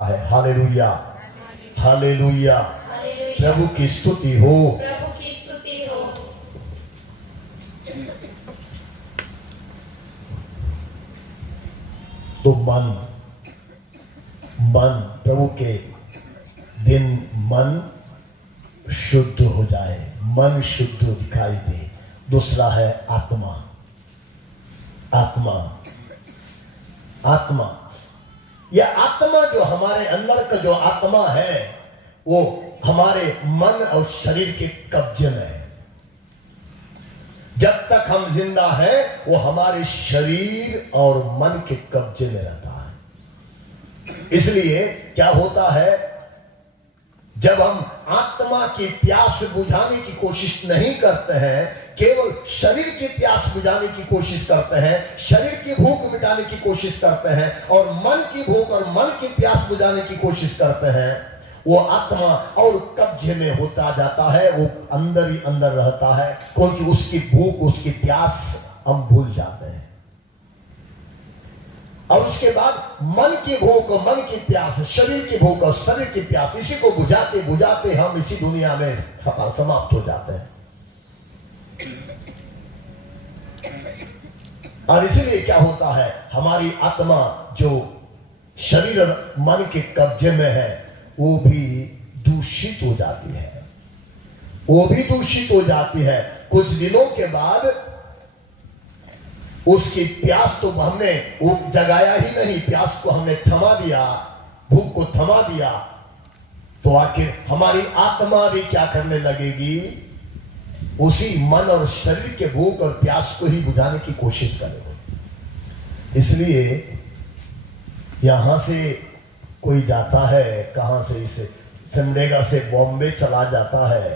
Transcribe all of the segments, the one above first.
है। Hallelujah, hallelujah, प्रभु की स्तुति हो। प्रभु की स्तुति हो। तो मन प्रभु के दिन मन शुद्ध हो जाए, मन शुद्ध दिखाई दे। दूसरा है आत्मा। आत्मा, आत्मा, यह आत्मा जो हमारे अंदर का जो आत्मा है वो हमारे मन और शरीर के कब्जे में है। जब तक हम जिंदा हैं वो हमारे शरीर और मन के कब्जे में रहता है। इसलिए क्या होता है, जब हम आत्मा की प्यास बुझाने की कोशिश नहीं करते हैं, केवल शरीर की प्यास बुझाने की कोशिश करते हैं, शरीर की भूख मिटाने की कोशिश करते हैं और मन की भूख और मन की प्यास बुझाने की कोशिश करते हैं, वो आत्मा और कब्जे में होता जाता है, वो अंदर ही अंदर रहता है, क्योंकि उसकी भूख उसकी प्यास हम भूल जाते हैं। और उसके बाद मन की भूख और मन की प्यास, शरीर की भूख और शरीर की प्यास, इसी को बुझाते बुझाते हम इसी दुनिया में समाप्त हो जाते हैं। और इसीलिए क्या होता है, हमारी आत्मा जो शरीर और मन के कब्जे में है वो भी दूषित हो जाती है, वो भी दूषित हो जाती है। कुछ दिनों के बाद उसकी प्यास तो हमने वो जगाया ही नहीं, प्यास को हमने थमा दिया, भूख को थमा दिया, तो आखिर हमारी आत्मा भी क्या करने लगेगी, उसी मन और शरीर के भूख और प्यास को ही बुझाने की कोशिश करेगी। इसलिए यहां से कोई जाता है, कहां से, इसे सिमडेगा से बॉम्बे चला जाता है,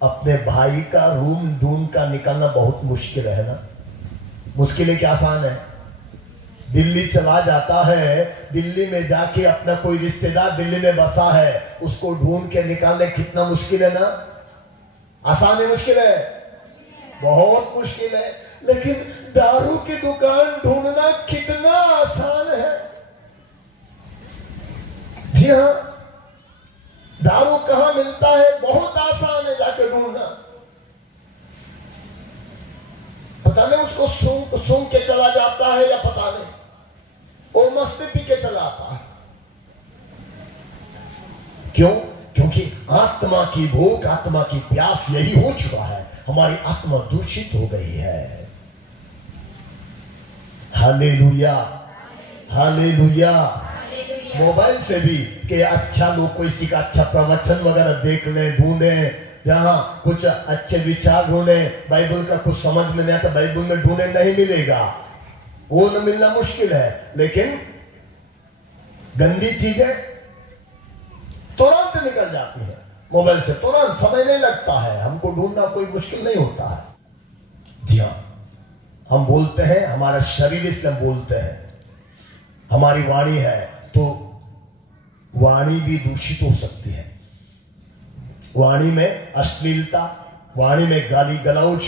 अपने भाई का रूम ढूंढ का निकलना बहुत मुश्किल है ना। मुश्किल है कि आसान है। दिल्ली चला जाता है, दिल्ली में जाके अपना कोई रिश्तेदार दिल्ली में बसा है, उसको ढूंढ के निकालने कितना मुश्किल है ना। आसान है, मुश्किल है, बहुत मुश्किल है। लेकिन दारू की दुकान ढूंढना कितना आसान है। जी हाँ, दारू कहां मिलता है, बहुत आसान है जाके ढूंढना। पता नहीं उसको सूंघ के चला जाता है या पता नहीं, वो मस्ती पी के चला आता है। क्यों? क्योंकि आत्मा की भूख, आत्मा की प्यास यही हो चुका है, हमारी आत्मा दूषित हो गई है। Hallelujah, hallelujah. मोबाइल से भी कि अच्छा लोग कोई सी का अच्छा प्रवचन वगैरह देख लें, ढूंढें, जहां कुछ अच्छे विचार ढूंढे, बाइबल का कुछ समझ में नहीं आता, बाइबल में ढूंढे, नहीं मिलेगा, वो न मिलना मुश्किल है। लेकिन गंदी चीजें तुरंत निकल जाती है मोबाइल से, तुरंत, समय नहीं लगता है, हमको ढूंढना कोई मुश्किल नहीं होता है। जी हाँ, हम बोलते हैं, हमारा शरीर इसलिए बोलते हैं, हमारी वाणी है तो वाणी भी दूषित हो सकती है। वाणी में अश्लीलता, वाणी में गाली गलौज,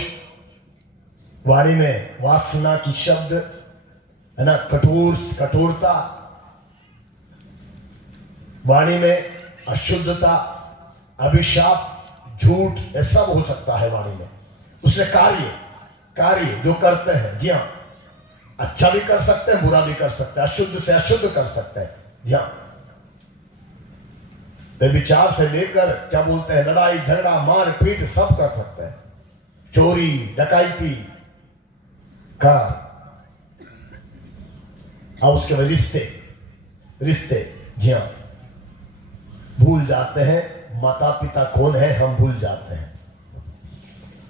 वाणी में वासना की शब्द है ना, कठोरता, वाणी में अशुद्धता, अभिशाप, झूठ, ये सब हो सकता है वाणी में। उससे कार्य जो करते हैं, जी हाँ, अच्छा भी कर सकते हैं, बुरा भी कर सकते हैं, अशुद्ध से अशुद्ध कर सकते हैं। जी हाँ, विचार से लेकर क्या बोलते हैं, लड़ाई झगड़ा मार पीट सब कर सकते हैं, चोरी डकैती का। और उसके बाद रिश्ते, जी हाँ, भूल जाते हैं माता पिता कौन है, हम भूल जाते हैं,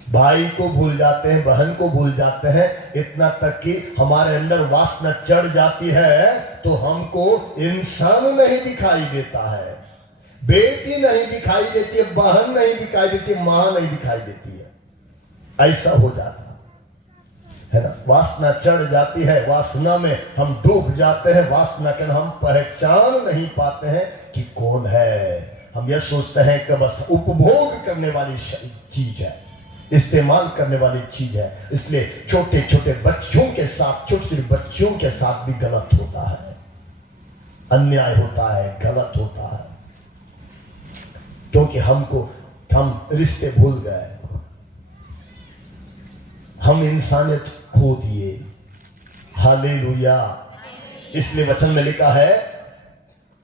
भाई को भूल जाते हैं, बहन को भूल जाते हैं, इतना तक कि हमारे अंदर वासना चढ़ जाती है तो हमको इंसान नहीं दिखाई देता है, बेटी नहीं दिखाई देती है, बहन नहीं दिखाई देती है, मां नहीं दिखाई देती है। ऐसा हो जाता है ना, वासना चढ़ जाती है, वासना में हम डूब जाते हैं, वासना के हम पहचान नहीं पाते हैं कि कौन है। हम यह सोचते हैं कि बस उपभोग करने वाली चीज है, इस्तेमाल करने वाली चीज है। इसलिए छोटे छोटे बच्चों के साथ भी गलत होता है। अन्याय होता है, गलत होता है, क्योंकि हम रिश्ते भूल गए, हम इंसानियत खो दिए। हालेलुया। इसलिए वचन में लिखा है,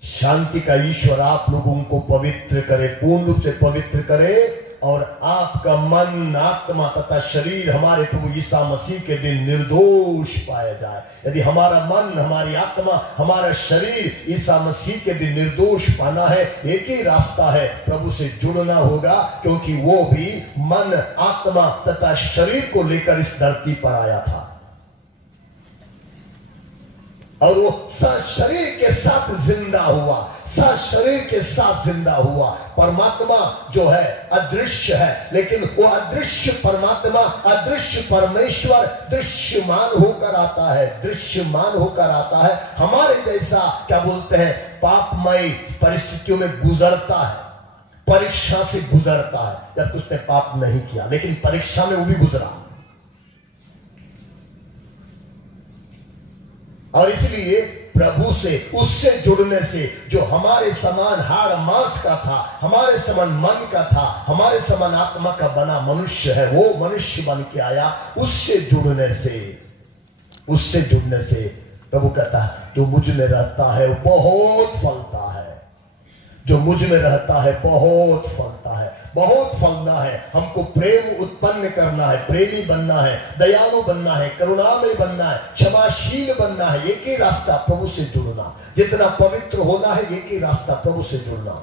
शांति का ईश्वर आप लोगों को पवित्र करे, पूर्ण रूप से पवित्र करे, और आपका मन, आत्मा तथा शरीर हमारे प्रभु यीशु मसीह के दिन निर्दोष पाया जाए। यदि हमारा मन, हमारी आत्मा, हमारा शरीर यीशु मसीह के दिन निर्दोष पाना है, एक ही रास्ता है, प्रभु से जुड़ना होगा, क्योंकि वो भी मन, आत्मा तथा शरीर को लेकर इस धरती पर आया था, और वो शरीर के साथ जिंदा हुआ, शरीर के साथ जिंदा हुआ। परमात्मा जो है अदृश्य है, लेकिन वो अदृश्य परमात्मा, अदृश्य परमेश्वर दृश्यमान होकर आता है, दृश्यमान होकर आता है, हमारे जैसा क्या बोलते हैं, पापमय परिस्थितियों में गुजरता है, परीक्षा से गुजरता है। जब उसने पाप नहीं किया, लेकिन परीक्षा में वो भी गुजरा, और इसलिए प्रभु से, उससे जुड़ने से, जो हमारे समान हाड़ मांस का था, हमारे समान मन का था, हमारे समान आत्मा का बना मनुष्य है, वो मनुष्य बन के आया, उससे जुड़ने से प्रभु कहता है, जो मुझ में रहता है वो बहुत फलता है, जो मुझ में रहता है बहुत फलता है, बहुत फलना है। हमको प्रेम उत्पन्न करना है, प्रेमी बनना है, दयालु बनना है, करुणामय बनना है, क्षमाशील बनना है। एक ही रास्ता, प्रभु से जुड़ना। जितना पवित्र होना है, एक ही रास्ता, प्रभु से जुड़ना।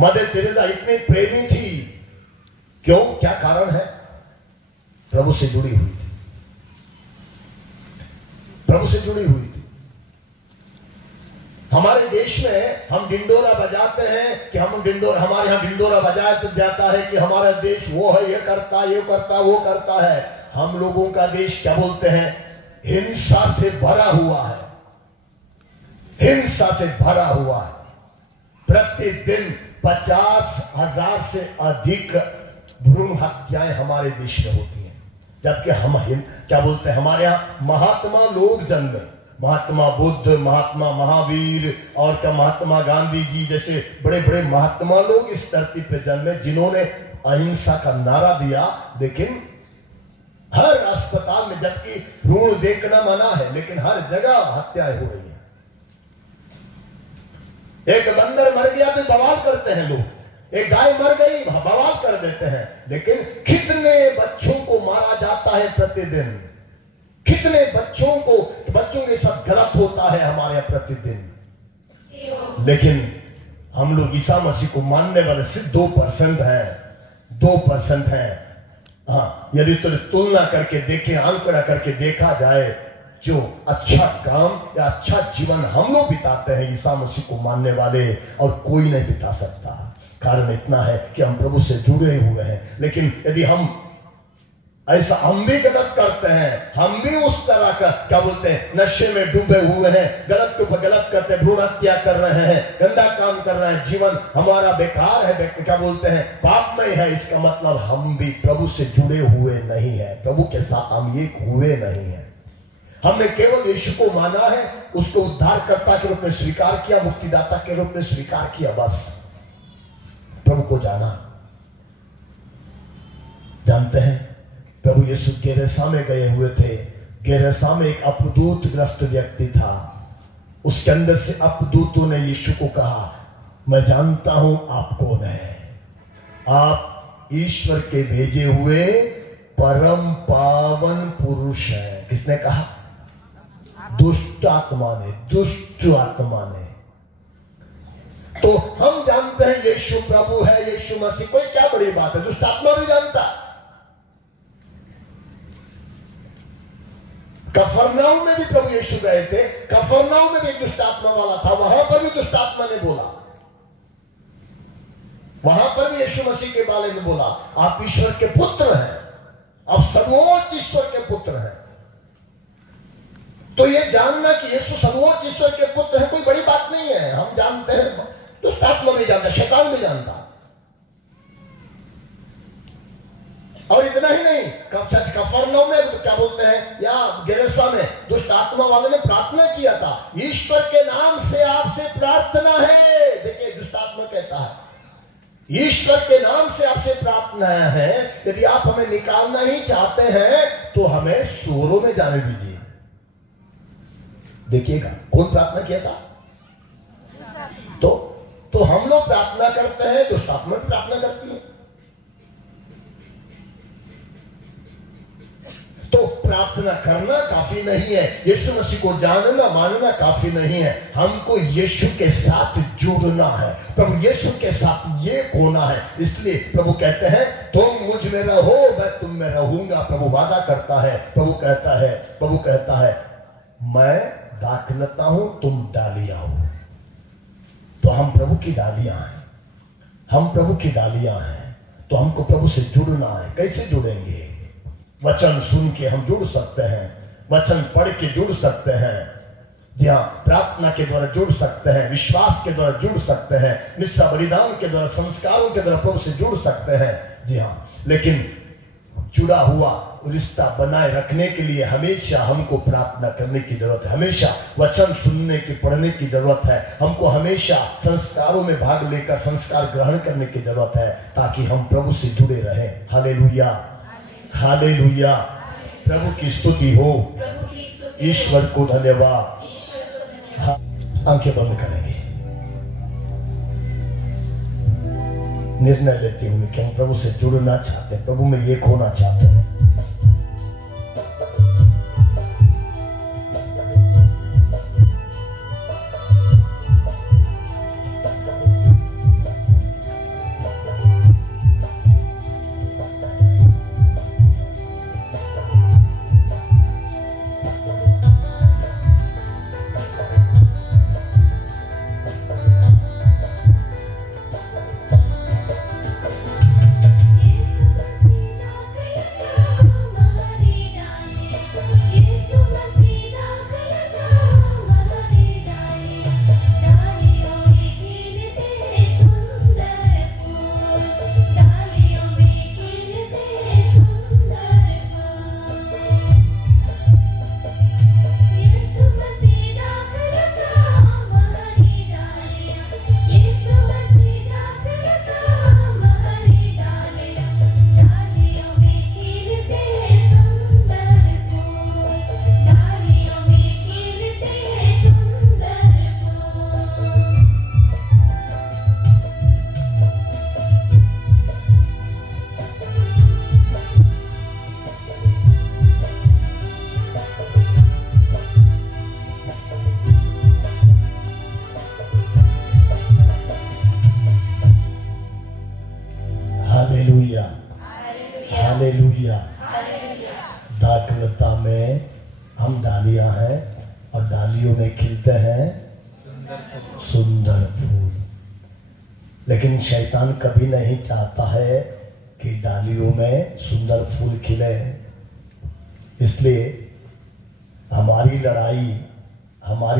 मदर तेरेसा इतनी प्रेमी थी, क्यों, क्या कारण है? प्रभु से जुड़ी हुई थी, प्रभु से जुड़ी हुई थी। हमारे देश में हम डिंडोरा बजाते हैं कि हमारे यहाँ डिंडोरा बजाया तो जाता है कि हमारा देश वो है, ये करता, वो करता है। हम लोगों का देश क्या बोलते हैं, हिंसा से भरा हुआ है, हिंसा से भरा हुआ है। प्रतिदिन 50,000 से अधिक भ्रूण हत्याएं हमारे देश में होती हैं, जबकि हम क्या बोलते हैं, हमारे यहाँ महात्मा लोग जन्मे, महात्मा बुद्ध, महात्मा महावीर और क्या महात्मा गांधी जी जैसे बड़े बड़े महात्मा लोग इस धरती पे जन्मे, जिन्होंने अहिंसा का नारा दिया। लेकिन हर अस्पताल में, जबकि भ्रूण देखना मना है, लेकिन हर जगह हत्याएं हो रही हैं। एक बंदर मर गया तो बवाल करते हैं लोग, एक गाय मर गई बवाल कर देते हैं, लेकिन कितने बच्चों को मारा जाता है प्रतिदिन, कितने बच्चों के साथ गलत होता है हमारे यहाँ प्रतिदिन। लेकिन हम लोग ईसा मसीह को मानने वाले सिर्फ 2% हैं, 2% हैं। हाँ, यदि तुलना करके देखें, आंकड़ा करके देखा जाए, जो अच्छा काम या अच्छा जीवन हम लोग बिताते हैं ईसा मसीह को मानने वाले, और कोई नहीं बिता सकता। कारण इतना है कि हम प्रभु से जुड़े हुए हैं। लेकिन यदि हम ऐसा, हम भी गलत करते हैं, हम भी उस तरह का क्या बोलते हैं, नशे में डूबे हुए हैं, गलत के ऊपर गलत करते हैं, भ्रूण हत्या कर रहे हैं, गंदा काम कर रहे हैं, जीवन हमारा बेकार है, क्या बोलते हैं, पापमय है। इसका मतलब हम भी प्रभु से जुड़े हुए नहीं है, प्रभु के साथ हम एक हुए नहीं है। हमने केवल यीशु को माना है, उसको उद्धारकर्ता के रूप में स्वीकार किया, मुक्तिदाता के रूप में स्वीकार किया, बस प्रभु को जाना। जानते हैं, प्रभु यीशु गेरेसा में गए हुए थे। गेरेसा में एक अपदूत ग्रस्त व्यक्ति था, उसके अंदर से अपदूतों ने यीशु को कहा, मैं जानता हूं आप कौन है, आप ईश्वर के भेजे हुए परम पावन पुरुष हैं। किसने कहा? दुष्ट आत्मा ने, दुष्ट आत्मा ने। तो हम जानते हैं यीशु प्रभु है, यीशु मसीह, कोई क्या बड़ी बात है, दुष्ट आत्मा भी जानता। कफरनाउम में भी प्रभु यीशु गए थे, कफरनाउम में भी एक दुष्ट आत्मा वाला था, वहां पर भी दुष्ट आत्मा ने बोला, वहां पर भी यीशु मसीह के बारे में बोला, आप ईश्वर के पुत्र हैं, आप सर्वोच्च ईश्वर के पुत्र हैं। तो ये जानना कि यीशु सर्वोच्च ईश्वर के पुत्र है कोई बड़ी बात नहीं है। हम जानते हैं, दुष्ट आत्मा भी जानता, शैतान भी जानता। और इतना ही नहीं, कफरनहूम में तो क्या बोलते हैं, या गेरसा में दुष्ट आत्मा वाले ने प्रार्थना किया था, ईश्वर के नाम से आपसे प्रार्थना है। देखिए दुष्ट आत्मा कहता है ईश्वर के नाम से आपसे प्रार्थना है, यदि आप हमें निकालना ही चाहते हैं तो हमें सूरों में जाने दीजिए। देखिएगा कौन प्रार्थना किया था, तो हम लोग प्रार्थना करते हैं, दुष्ट आत्मा भी प्रार्थना करती है। तो प्रार्थना करना काफी नहीं है, यीशु मसीह को जानना मानना काफी नहीं है, हमको यीशु के साथ जुड़ना है, प्रभु यीशु के साथ एक होना है। इसलिए प्रभु कहते हैं तुम मुझ में रहो मैं तुम में रहूंगा। प्रभु वादा करता है, प्रभु कहता है मैं दाखलता हूं तुम डालियां हो। तो हम प्रभु की डालियां हैं, हम प्रभु की डालियां हैं, तो हमको प्रभु से जुड़ना है। कैसे जुड़ेंगे? वचन सुन के हम जुड़ सकते हैं, वचन पढ़ के जुड़ सकते हैं, जी हाँ, प्रार्थना के द्वारा जुड़ सकते हैं, विश्वास के द्वारा जुड़ सकते हैं, मिस्सा बलिदान के द्वारा, संस्कारों के द्वारा प्रभु से जुड़ सकते हैं, जी हाँ। लेकिन जुड़ा हुआ रिश्ता बनाए रखने के लिए हमेशा हमको प्रार्थना करने की जरूरत है, हमेशा वचन सुनने की पढ़ने की जरूरत है, हमको हमेशा संस्कारों में भाग लेकर संस्कार ग्रहण करने की जरूरत है, ताकि हम प्रभु से जुड़े रहें। हालेलुया, हालेलुया, प्रभु की स्तुति हो, ईश्वर को धन्यवाद। आंखें बंद करेंगे, निर्णय लेते हुए कि हम प्रभु से जुड़ना चाहते हैं, प्रभु में एक होना चाहते हैं। हालेलुया। दाखलता में हम डालियां हैं और डालियों में खिलते हैं सुंदर फूल, लेकिन शैतान कभी नहीं चाहता है कि डालियों में सुंदर फूल खिले। इसलिए हमारी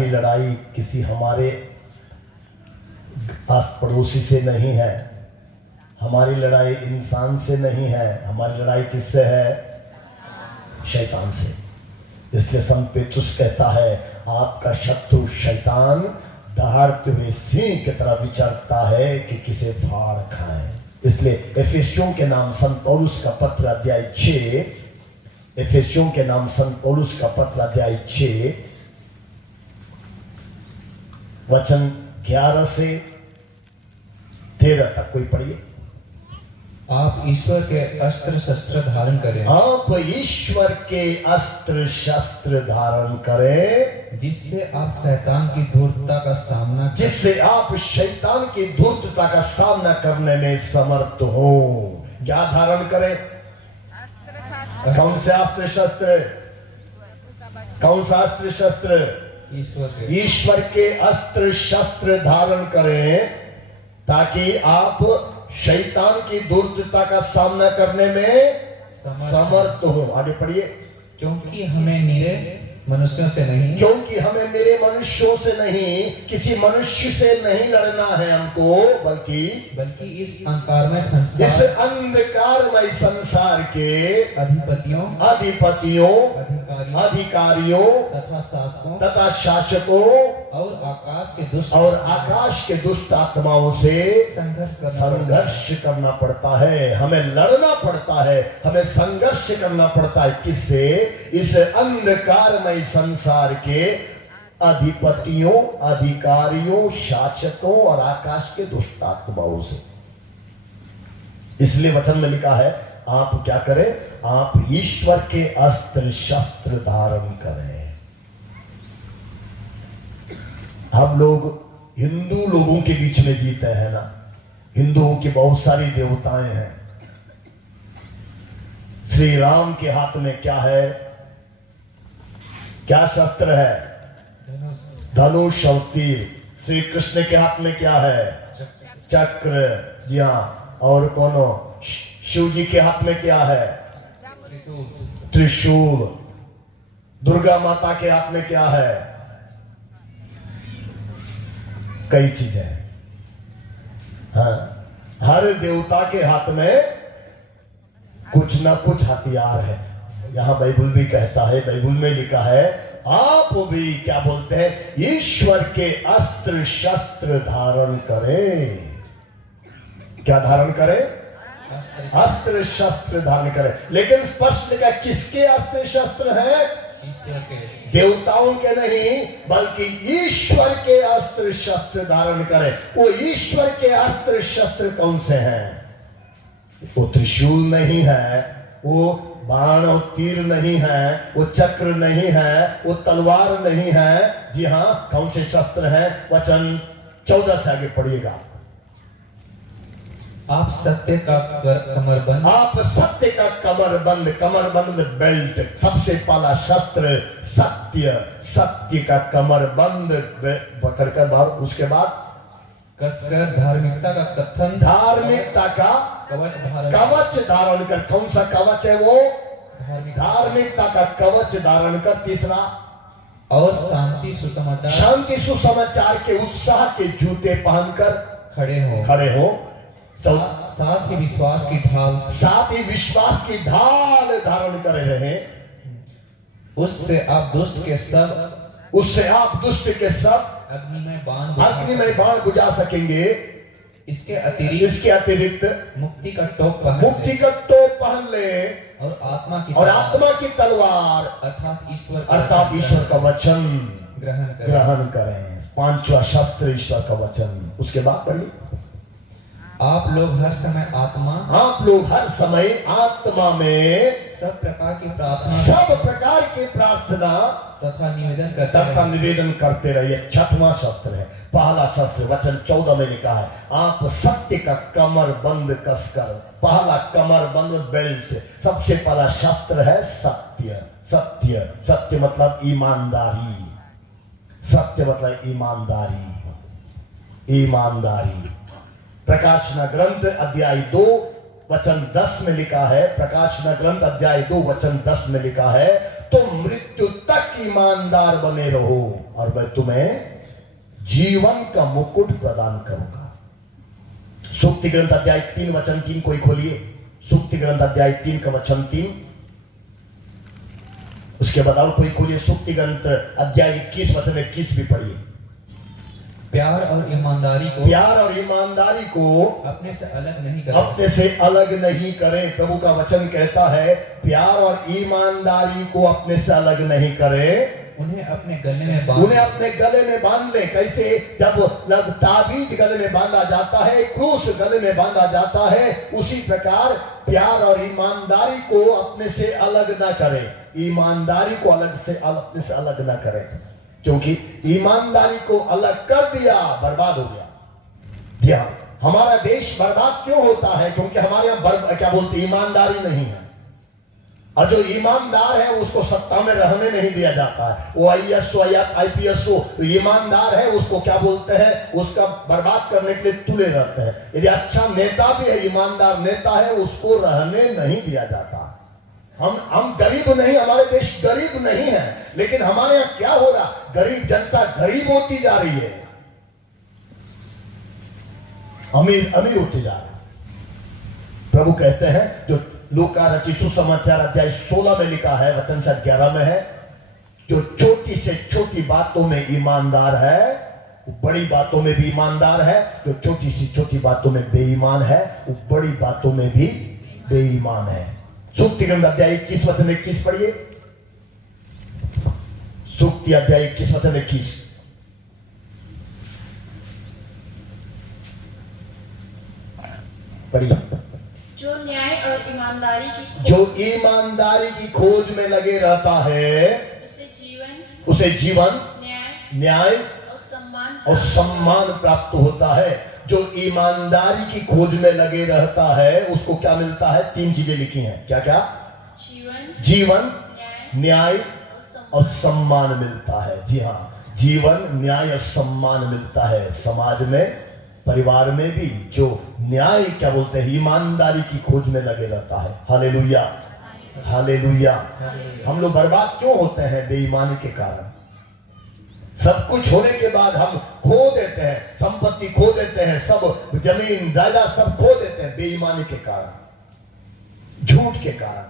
लड़ाई किसी हमारे आस पड़ोसी से नहीं है, हमारी लड़ाई इंसान से नहीं है, हमारी लड़ाई किससे है? शैतान से। इसलिए संत पेतरुस कहता है आपका शत्रु शैतान दहाड़ते हुए सिंह की तरह विचरता है कि किसे फाड़ खाए। इसलिए एफेसियों के नाम संत पौलुस का पत्र अध्याय 6, एफेसियों के नाम संत पौलुस का पत्र अध्याय 6 वचन 11 से 13 तक कोई पढ़िए। आप ईश्वर के अस्त्र शस्त्र धारण करें। आप ईश्वर के अस्त्र शस्त्र धारण करें, जिससे आप शैतान की धूर्तता का सामना करने में समर्थ हो। क्या धारण करें? कौन से अस्त्र शस्त्र? कौन सा अस्त्र शस्त्र? ईश्वर के अस्त्र शस्त्र धारण करें ताकि आप शैतान की दुर्दता का सामना करने में समर्थ हो। आगे पढ़िए। क्योंकि हमें निरे मनुष्यों से नहीं, क्योंकि हमें मेरे मनुष्यों से नहीं, किसी मनुष्य से नहीं लड़ना है हमको, बल्कि इस अंधकारमय इस संसार, अंधकारमय संसार के अधिपतियों, अधिपतियों, अधिकारियों अधिकारियों तथा शासकों और आकाश के दुष्ट आत्माओं से संघर्ष करना पड़ता है, हमें लड़ना पड़ता है, हमें संघर्ष करना पड़ता है। किससे? इस अंधकारमय संसार के अधिपतियों, अधिकारियों, शासकों और आकाश के दुष्ट आत्माओं से। इसलिए वचन में लिखा है, आप क्या करें? आप ईश्वर के अस्त्र शस्त्र धारण करें। हम लोग हिंदू लोगों के बीच में जीते हैं ना, हिंदुओं की बहुत सारी देवताएं हैं। श्री राम के हाथ में क्या है? क्या शस्त्र है? धनुष और तीर। श्री कृष्ण के हाथ में क्या है? चक्र। जी हाँ। और कौनो? शिव जी के हाथ में क्या है? त्रिशूल। दुर्गा माता के हाथ में क्या है? कई चीजें। हाँ, हर देवता के हाथ में कुछ ना कुछ हथियार है। यहां बाइबल भी कहता है, बाइबल में लिखा है, आप भी क्या बोलते हैं? ईश्वर के अस्त्र शस्त्र धारण करें। क्या धारण करें? अस्त्र शस्त्र धारण करें। लेकिन स्पष्ट लिखा, किसके अस्त्र शस्त्र हैं? ईश्वर के, देवताओं के नहीं, बल्कि ईश्वर के अस्त्र शस्त्र धारण करें। वो ईश्वर के अस्त्र शस्त्र कौन से हैं? वो त्रिशूल नहीं है, वो बाण और तीर नहीं है, वो चक्र नहीं है, वो तलवार नहीं है। जी हाँ, कौन से शस्त्र हैं? वचन 14 से आगे पढ़िएगा। आप सत्य का कमरबंद, आप सत्य का कमरबंद, कमरबंद में बेल्ट। सबसे पहला शस्त्र सत्य, सत्य का कमरबंद पकड़कर बाहर। उसके बाद कसकर धार्मिकता का कथन, धार्मिकता का कवच धारण कर। कौन सा कवच है वो? धार्मिकता का कवच धारण कर। तीसरा, और शांति सुसमाचार, शांति सुसमाचार के उत्साह के जूते पहनकर खड़े हो। साथ ही विश्वास की ढाल, साथ ही विश्वास की ढाल धारण करे रहे। उससे आप दुष्ट के सब अग्निमय बाण बुझा सकेंगे। इसके अतिरिक्त मुक्ति का टोप पहन ले, और आत्मा की तलवार अर्थात ईश्वर का वचन ग्रहण करें। पांचवा शस्त्र ईश्वर का वचन। उसके बाद पढ़िए, आप लोग हर समय आत्मा में सब प्रकार की प्रार्थना तथा निवेदन करते रहिए। छठवां शस्त्र है। पहला शस्त्र वचन 14 में लिखा है, आप सत्य का कमर बंद कसकर। पहला कमर बंद बेल्ट। सबसे पहला शस्त्र है सत्य। सत्य, सत्य मतलब ईमानदारी। सत्य मतलब ईमानदारी। प्रकाशना ग्रंथ अध्याय 2 वचन 10 में लिखा है, प्रकाशना ग्रंथ अध्याय 2 वचन 10 में लिखा है, तुम मृत्यु तक ईमानदार बने रहो और मैं तुम्हें जीवन का मुकुट प्रदान करूंगा। सूक्ति ग्रंथ अध्याय 3 वचन 3 कोई खोलिए। सूक्ति ग्रंथ अध्याय 3 का वचन 3। उसके बाद और कोई खोलिए। सूक्ति ग्रंथ अध्याय 21 वचन 21 भी पढ़िए। प्यार और ईमानदारी को अपने से अलग नहीं करें। प्रभु का वचन कहता है, प्यार और ईमानदारी को अपने से अलग नहीं करें। उन्हें अपने गले में बांध ले। कैसे? जब ताबीज गले में बांधा जाता है, क्रूस गले में बांधा जाता है, उसी प्रकार प्यार और ईमानदारी को अपने से अलग ना करें। ईमानदारी को अपने से अलग ना करें, क्योंकि ईमानदारी को अलग कर दिया बर्बाद हो गया। जी हाँ, हमारा देश बर्बाद क्यों होता है? क्योंकि हमारे यहाँ क्या बोलते, ईमानदारी नहीं है। और जो ईमानदार है उसको सत्ता में रहने नहीं दिया जाता है। वो IAS हो या IPS हो, तो ईमानदार है उसको क्या बोलते हैं, उसका बर्बाद करने के लिए तुले रहते हैं। यदि अच्छा नेता भी है, ईमानदार नेता है, उसको रहने नहीं दिया जाता। हम गरीब नहीं, हमारे देश गरीब नहीं है, लेकिन हमारे यहाँ क्या हो रहा, गरीब जनता गरीब होती जा रही है, अमीर अमीर होती जा रही है। प्रभु कहते हैं, जो लूका रचित सुसमाचार अध्याय 16 में लिखा है, वचन से 11 में है, जो छोटी से छोटी बातों में ईमानदार है वो बड़ी बातों में भी ईमानदार है, जो छोटी से छोटी बातों में बेईमान है वो बड़ी बातों में भी बेईमान है। सूक्ति ग्रंथ अध्याय 21 वचन 21 पढ़िए। सूक्ति अध्याय 21 वचन 21 पढ़िए। जो न्याय और ईमानदारी की खोज में लगे रहता है उसे जीवन न्याय और सम्मान प्राप्त होता है। जो ईमानदारी की खोज में लगे रहता है उसको क्या मिलता है? 3 चीजें लिखी हैं, क्या क्या? जीवन, न्याय और सम्मान मिलता है। जी हाँ, जीवन, न्याय और सम्मान मिलता है। समाज में, परिवार में भी जो न्याय क्या बोलते हैं, ईमानदारी की खोज में लगे रहता है। Hallelujah, hallelujah. हम लोग बर्बाद क्यों होते हैं? बेईमानी के कारण। सब कुछ होने के बाद हम खो देते हैं, संपत्ति खो देते हैं, सब जमीन जायदाद सब खो देते हैं बेईमानी के कारण, झूठ के कारण।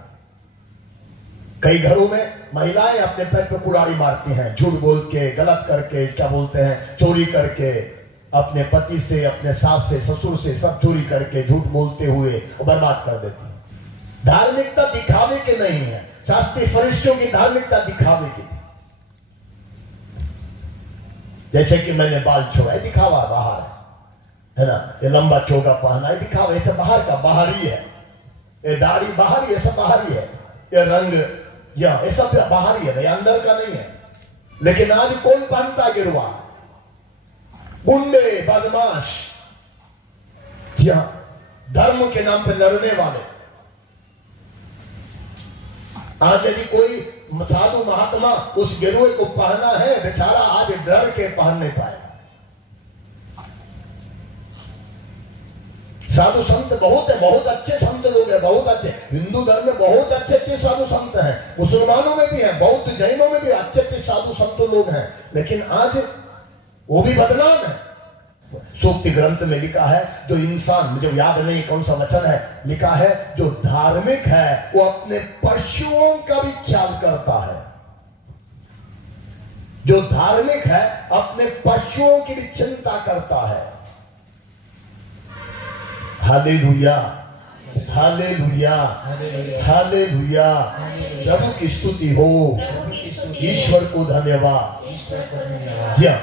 कई घरों में महिलाएं अपने पैर पे कुल्हाड़ी मारती हैं, झूठ बोल के, गलत करके, क्या बोलते हैं, चोरी करके, अपने पति से, अपने सास से, ससुर से सब चोरी करके, झूठ बोलते हुए बर्बाद कर देती हैं। धार्मिकता दिखावे के नहीं है। शास्त्रीय फरीसियों की धार्मिकता दिखावे की थी। जैसे कि मैंने बाल छोड़ा है, दिखावा बाहर है ना, ये लंबा चोगा पहना है, दिखावा, ये सब बाहर का, बाहरी है। ये दाढ़ी बाहरी है, सब बाहरी है। ये रंग ये सब बाहरी है, ये अंदर का नहीं है। लेकिन आज कौन पहनता है गिरवा? गुंडे, बदमाश, जी हाँ, धर्म के नाम पे लड़ने वाले। आज यदि कोई साधु महात्मा उस गिरोह को पहना है, बेचारा आज डर के पहन नहीं पाएगा। साधु संत बहुत है, बहुत अच्छे संत लोग हैं, बहुत अच्छे। हिंदू धर्म में बहुत अच्छे अच्छे साधु संत हैं, मुसलमानों में भी हैं, बौद्ध जैनों में भी अच्छे अच्छे साधु संत लोग हैं, लेकिन आज वो भी बदनाम है। सूक्ति ग्रंथ में लिखा है, जो इंसान, मुझे याद नहीं कौन सा वचन है, लिखा है, जो धार्मिक है वो अपने पशुओं का भी ख्याल करता है। जो धार्मिक है अपने पशुओं की भी चिंता करता है। Hallelujah, hallelujah, hallelujah. प्रभु की स्तुति हो, ईश्वर को धन्यवाद। जी हाँ।